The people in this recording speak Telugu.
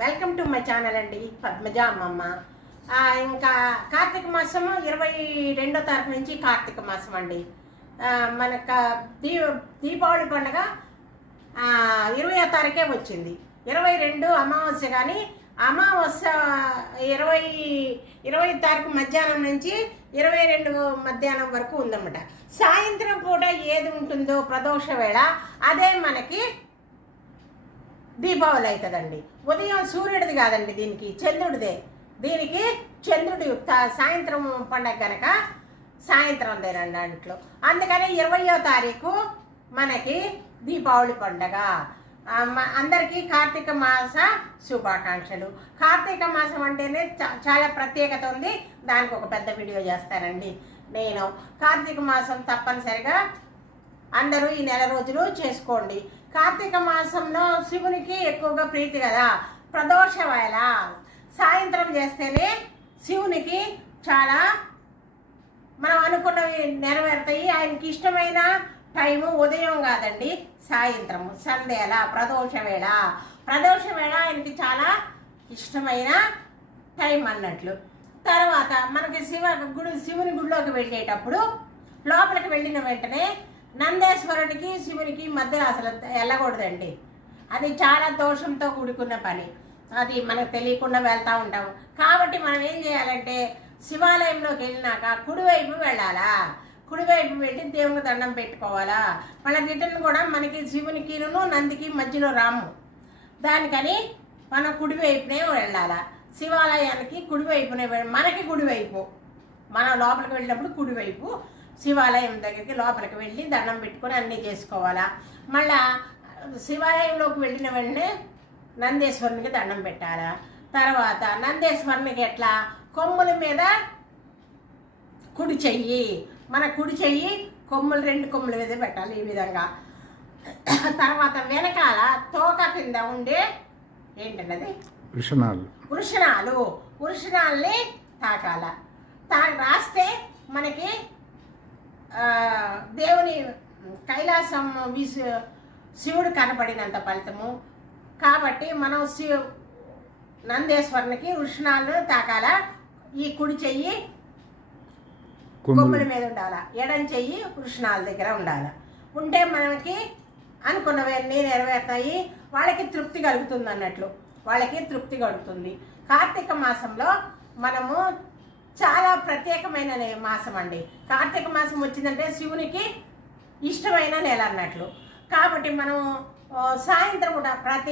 వెల్కమ్ టు మై ఛానల్ అండి పద్మజ అమ్మమ్మ. ఇంకా కార్తీక మాసము ఇరవై రెండో తారీఖు నుంచి కార్తీక మాసం అండి. ఆ, దీ దీపావళి పండుగ ఆ, ఇరవయో తారీఖే వచ్చింది. ఇరవై రెండు అమావాస్య కానీ అమావాస్య ఇరవై ఇరవై తారీఖు మధ్యాహ్నం నుంచి ఇరవై రెండు మధ్యాహ్నం వరకు ఉందన్నమాట. సాయంత్రం పూట ఏది ఉంటుందో ప్రదోష వేళ అదే మనకి దీపావళి అవుతుందండి ఉదయం సూర్యుడిది కాదండి దీనికి చంద్రుడిదే. దీనికి చంద్రుడి సాయంత్రం పండగ కనుక సాయంత్రం దేనండి దాంట్లో అందుకని ఇరవయో తారీఖు మనకి దీపావళి పండగ. అందరికీ కార్తీక మాస శుభాకాంక్షలు. కార్తీక మాసం అంటేనే చాలా ప్రత్యేకత ఉంది. దానికి ఒక పెద్ద వీడియో చేస్తానండి నేను. కార్తీక మాసం తప్పనిసరిగా అందరూ ఈ నెల రోజులు చేసుకోండి. కార్తీక మాసంలో శివునికి ఎక్కువగా ప్రీతి కదా. ప్రదోష వేళ. సాయంత్రం చేస్తేనే శివునికి చాలా మనం అనుకున్నవి నెరవేరుతాయి. ఆయనకి ఇష్టమైన టైము ఉదయం కాదండి సాయంత్రం. సంధ్యల ప్రదోష వేళ. ప్రదోష వేళ ఆయనకి చాలా ఇష్టమైన టైం అన్నట్లు. తర్వాత మనకి శివ గుడి శివుని గుడిలోకి వెళ్ళేటప్పుడు లోపలికి వెళ్ళిన వెంటనే నందేశ్వరునికి శివునికి మధ్యలో అసలు వెళ్ళకూడదండి అది చాలా దోషంతో కూడుకున్న పని. అది మనకు తెలియకుండా వెళ్తూ ఉంటాం కాబట్టి మనం ఏం చేయాలంటే శివాలయంలోకి వెళ్ళినాక కుడివైపు వెళ్ళాలా? కుడివైపు వెళ్ళి దేవునికి దండం పెట్టుకోవాలా? మళ్ళీ రిటర్న్ కూడా మనకి శివునికిను నందికి మధ్యలో రాము. దానికని మనం కుడివైపునే వెళ్ళాలా? శివాలయానికి కుడివైపునే మనకి కుడివైపు. మనం లోపలికి వెళ్ళినప్పుడు కుడివైపు. శివాలయం దగ్గరికి లోపలికి వెళ్ళి దండం పెట్టుకొని అన్నీ చేసుకోవాలా. మళ్ళా శివాలయంలోకి వెళ్ళిన వెంటనే నందేశ్వరునికి దండం పెట్టాలా. తర్వాత నందేశ్వరునికి ఎట్లా? కొమ్ముల మీద కుడి చెయ్యి. మన కుడి చెయ్యి కొమ్ములు రెండు కొమ్ముల మీద పెట్టాలి ఈ విధంగా. తర్వాత వెనకాల తోక కింద ఉండే ఏంటన్నది? విషణాలు. వృషణాలు. వృషణాల్ని తాకాల. తా రాస్తే మనకి దేవుని కైలాసం విసు శివుడు కనపడినంత ఫలితము. కాబట్టి మనం శివ నందేశ్వరునికి వృషణాలు తాకాల. ఈ కుడి చెయ్యి కొమ్ముల మీద ఉండాల. ఎడం చెయ్యి కృష్ణాల దగ్గర ఉండాల. ఉంటే మనకి అనుకున్నవన్నీ నెరవేరుతాయి. వాళ్ళకి తృప్తి కలుగుతుంది అన్నట్లు. వాళ్ళకి తృప్తి కలుగుతుంది. కార్తీక మాసంలో మనము చాలా ప్రత్యేకమైన మాసం అండి. కార్తీక మాసం వచ్చిందంటే శివునికి ఇష్టమైన నెల అన్నట్లు. కాబట్టి మనం సాయంత్రం కూడా ప్రతి